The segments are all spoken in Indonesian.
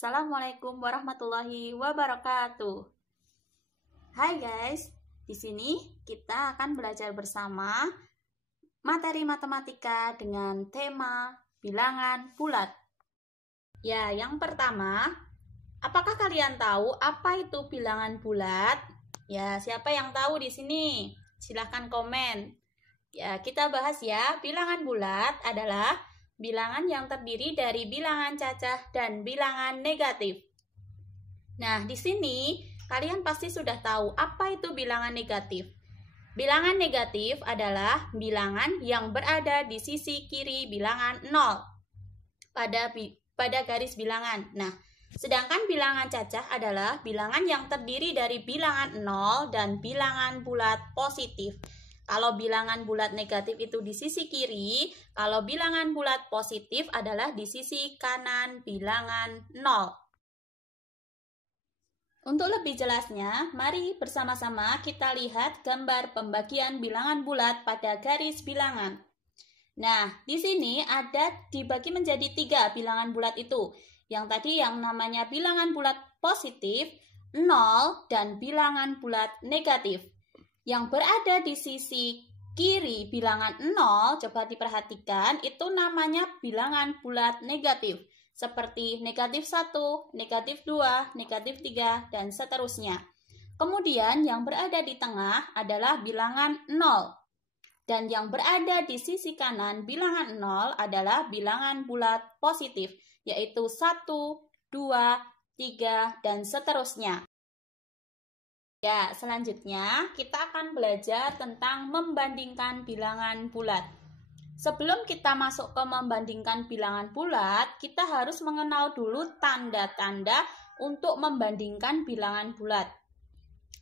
Assalamualaikum warahmatullahi wabarakatuh. Hai guys, di sini kita akan belajar bersama materi matematika dengan tema bilangan bulat. Ya, yang pertama, apakah kalian tahu apa itu bilangan bulat? Ya, siapa yang tahu di sini? Silahkan komen. Ya, kita bahas ya. Bilangan bulat adalah bilangan yang terdiri dari bilangan cacah dan bilangan negatif. Nah, di sini kalian pasti sudah tahu apa itu bilangan negatif. Bilangan negatif adalah bilangan yang berada di sisi kiri bilangan 0 pada garis bilangan. Nah, sedangkan bilangan cacah adalah bilangan yang terdiri dari bilangan 0 dan bilangan bulat positif. Kalau bilangan bulat negatif itu di sisi kiri, kalau bilangan bulat positif adalah di sisi kanan bilangan 0. Untuk lebih jelasnya, mari bersama-sama kita lihat gambar pembagian bilangan bulat pada garis bilangan. Nah, di sini ada dibagi menjadi 3 bilangan bulat itu. Yang tadi yang namanya bilangan bulat positif, 0, dan bilangan bulat negatif. Yang berada di sisi kiri bilangan 0, coba diperhatikan, itu namanya bilangan bulat negatif. Seperti negatif 1, negatif 2, negatif 3, dan seterusnya. Kemudian yang berada di tengah adalah bilangan 0. Dan yang berada di sisi kanan bilangan 0 adalah bilangan bulat positif, yaitu 1, 2, 3, dan seterusnya. Ya, selanjutnya kita akan belajar tentang membandingkan bilangan bulat. Sebelum kita masuk ke membandingkan bilangan bulat, kita harus mengenal dulu tanda-tanda untuk membandingkan bilangan bulat.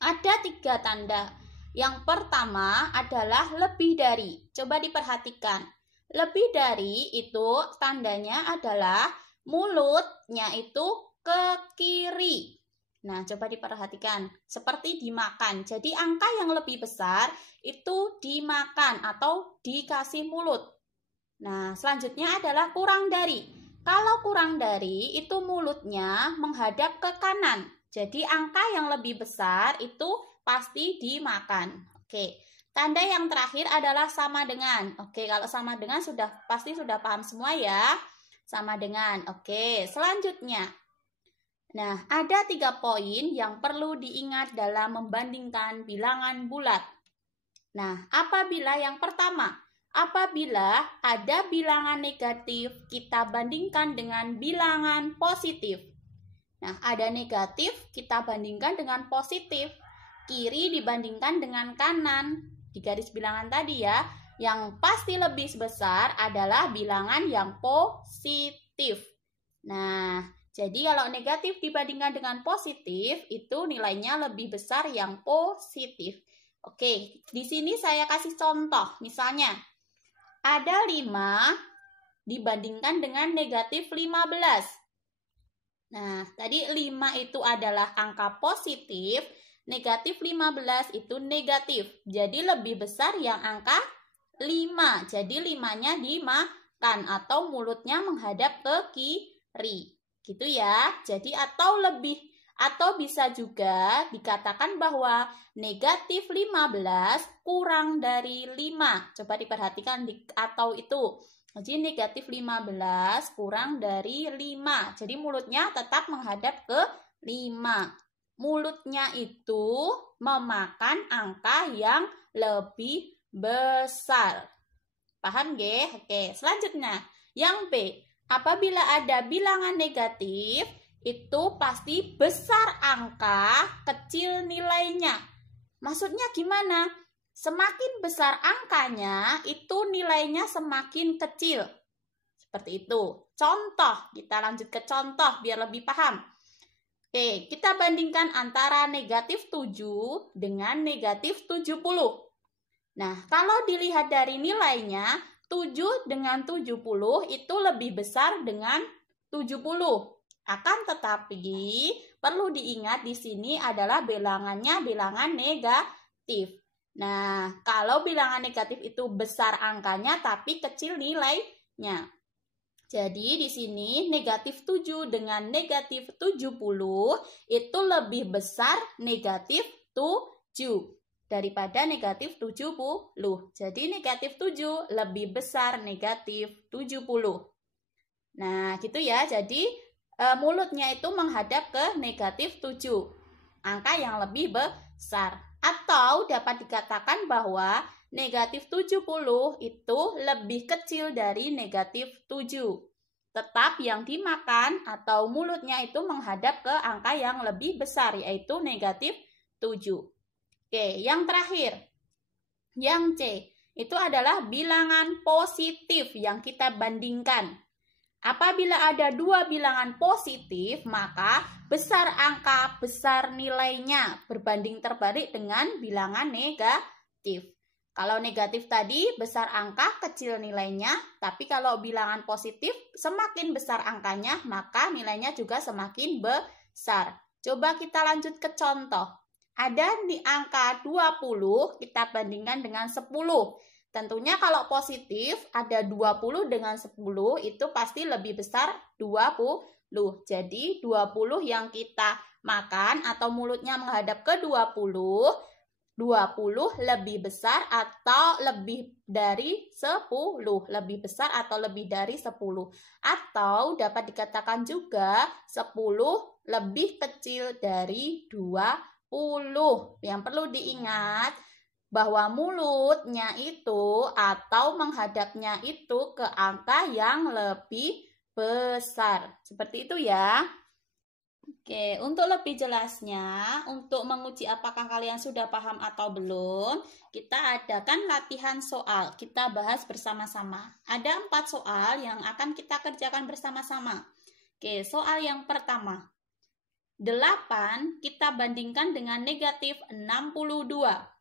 Ada 3 tanda. Yang pertama adalah lebih dari. Coba diperhatikan. Lebih dari itu tandanya adalah mulutnya itu ke kiri. Nah, coba diperhatikan, seperti dimakan. Jadi, angka yang lebih besar itu dimakan atau dikasih mulut. Nah, selanjutnya adalah kurang dari. Kalau kurang dari, itu mulutnya menghadap ke kanan. Jadi, angka yang lebih besar itu pasti dimakan. Oke, tanda yang terakhir adalah sama dengan. Oke, kalau sama dengan pasti sudah paham semua ya. Sama dengan. Oke, selanjutnya. Nah, ada 3 poin yang perlu diingat dalam membandingkan bilangan bulat. Nah, yang pertama, apabila ada bilangan negatif, kita bandingkan dengan bilangan positif. Nah, ada negatif, kita bandingkan dengan positif. Kiri dibandingkan dengan kanan. Di garis bilangan tadi ya, yang pasti lebih besar adalah bilangan yang positif. Nah, jadi kalau negatif dibandingkan dengan positif, itu nilainya lebih besar yang positif. Oke, di sini saya kasih contoh. Misalnya, ada 5 dibandingkan dengan negatif 15. Nah, tadi 5 itu adalah angka positif, negatif 15 itu negatif. Jadi lebih besar yang angka 5. Jadi 5-nya dimakan atau mulutnya menghadap ke kiri. Gitu ya. Jadi atau bisa juga dikatakan bahwa negatif 15 kurang dari 5. Coba diperhatikan atau itu. Jadi negatif 15 kurang dari 5. Jadi mulutnya tetap menghadap ke 5. Mulutnya itu memakan angka yang lebih besar. Paham nggih? Oke, selanjutnya. Yang B. Apabila ada bilangan negatif, itu pasti besar angka, kecil nilainya. Maksudnya gimana? Semakin besar angkanya, itu nilainya semakin kecil. Seperti itu. Contoh, kita lanjut ke contoh biar lebih paham. Oke, kita bandingkan antara negatif 7 dengan negatif 70. Nah, kalau dilihat dari nilainya, 7 dengan 70 itu lebih besar dengan 70. Akan tetapi, perlu diingat di sini adalah bilangannya bilangan negatif. Nah, kalau bilangan negatif itu besar angkanya tapi kecil nilainya. Jadi di sini negatif 7 dengan negatif 70 itu lebih besar negatif 7 daripada negatif 70. Jadi negatif 7 lebih besar negatif 70. Nah gitu ya, jadi mulutnya itu menghadap ke negatif 7, angka yang lebih besar. Atau dapat dikatakan bahwa negatif 70 itu lebih kecil dari negatif 7. Tetap yang dimakan atau mulutnya itu menghadap ke angka yang lebih besar, yaitu negatif 7. Oke, yang terakhir. Yang C, itu adalah bilangan positif yang kita bandingkan. Apabila ada dua bilangan positif, maka besar angka, besar nilainya berbanding terbalik dengan bilangan negatif. Kalau negatif tadi besar angka, kecil nilainya, tapi kalau bilangan positif semakin besar angkanya, maka nilainya juga semakin besar. Coba kita lanjut ke contoh. Ada di angka 20, kita bandingkan dengan 10. Tentunya kalau positif ada 20 dengan 10 itu pasti lebih besar 20. Jadi 20 yang kita makan atau mulutnya menghadap ke 20 lebih besar atau lebih dari 10. Lebih besar atau lebih dari 10. Atau dapat dikatakan juga 10 lebih kecil dari 20. Yang perlu diingat bahwa mulutnya itu atau menghadapnya itu ke angka yang lebih besar. Seperti itu ya. Oke, untuk lebih jelasnya, untuk menguji apakah kalian sudah paham atau belum, kita adakan latihan soal. Kita bahas bersama-sama. Ada 4 soal yang akan kita kerjakan bersama-sama. Oke, soal yang pertama. 8 kita bandingkan dengan negatif 62.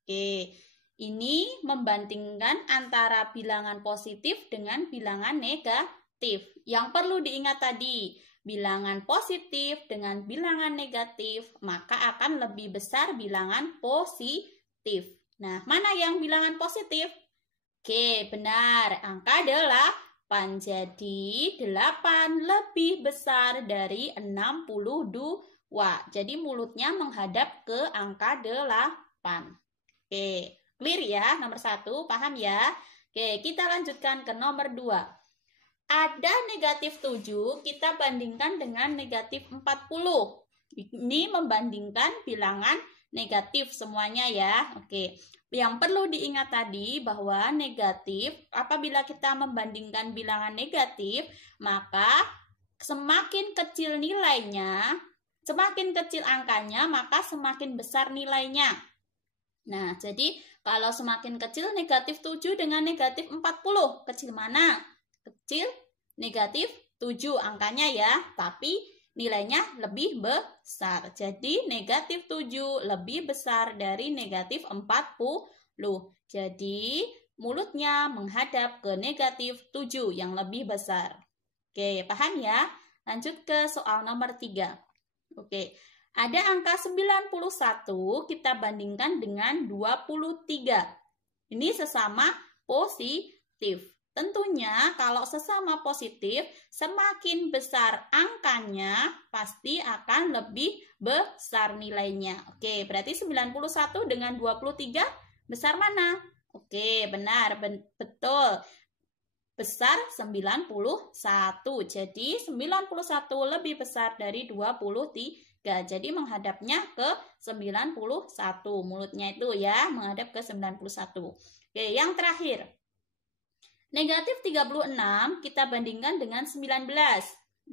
Oke, ini membandingkan antara bilangan positif dengan bilangan negatif. Yang perlu diingat tadi, bilangan positif dengan bilangan negatif, maka akan lebih besar bilangan positif. Nah, mana yang bilangan positif? Oke, benar. Angka 8. Jadi, 8 lebih besar dari 62. Jadi, mulutnya menghadap ke angka 8. Oke, clear ya nomor 1, paham ya? Oke, kita lanjutkan ke nomor 2. Ada negatif 7, kita bandingkan dengan negatif 40. Ini membandingkan bilangan negatif semuanya ya. Oke, yang perlu diingat tadi bahwa negatif, apabila kita membandingkan bilangan negatif, maka semakin kecil nilainya, semakin kecil angkanya, maka semakin besar nilainya. Nah, jadi kalau semakin kecil negatif 7 dengan negatif 40, kecil mana? Kecil negatif 7 angkanya ya, tapi nilainya lebih besar. Jadi negatif 7 lebih besar dari negatif 40. Jadi mulutnya menghadap ke negatif 7 yang lebih besar. Oke, paham ya? Lanjut ke soal nomor 3. Oke. Ada angka 91, kita bandingkan dengan 23. Ini sesama positif. Tentunya kalau sesama positif, semakin besar angkanya, pasti akan lebih besar nilainya. Oke, berarti 91 dengan 23, besar mana? Oke, benar, betul. Besar 91. Jadi 91 lebih besar dari 23. Jadi menghadapnya ke 91. Mulutnya itu ya, menghadap ke 91. Oke, yang terakhir. Negatif 36 kita bandingkan dengan 19.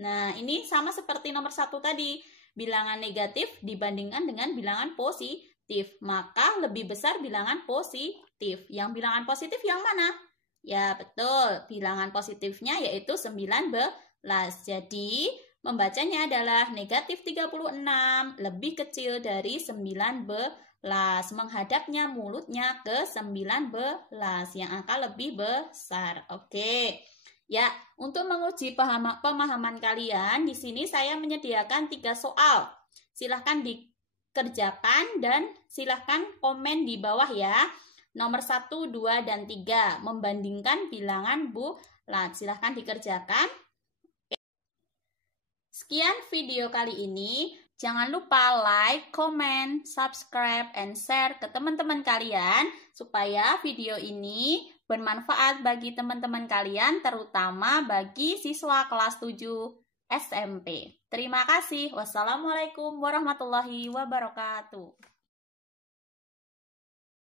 Nah, ini sama seperti nomor 1 tadi. Bilangan negatif dibandingkan dengan bilangan positif. Maka lebih besar bilangan positif. Yang bilangan positif yang mana? Ya, betul. Bilangan positifnya yaitu 19. Jadi, membacanya adalah negatif 36 lebih kecil dari 19. Menghadapnya mulutnya ke 19 yang angka lebih besar. Oke. Ya, untuk menguji pemahaman kalian, di sini saya menyediakan 3 soal. Silahkan dikerjakan dan silahkan komen di bawah ya. Nomor 1, 2, dan 3. Membandingkan bilangan Nah, silahkan dikerjakan. Sekian video kali ini. Jangan lupa like, comment, subscribe, and share ke teman-teman kalian supaya video ini bermanfaat bagi teman-teman kalian, terutama bagi siswa kelas 7 SMP. Terima kasih. Wassalamualaikum warahmatullahi wabarakatuh.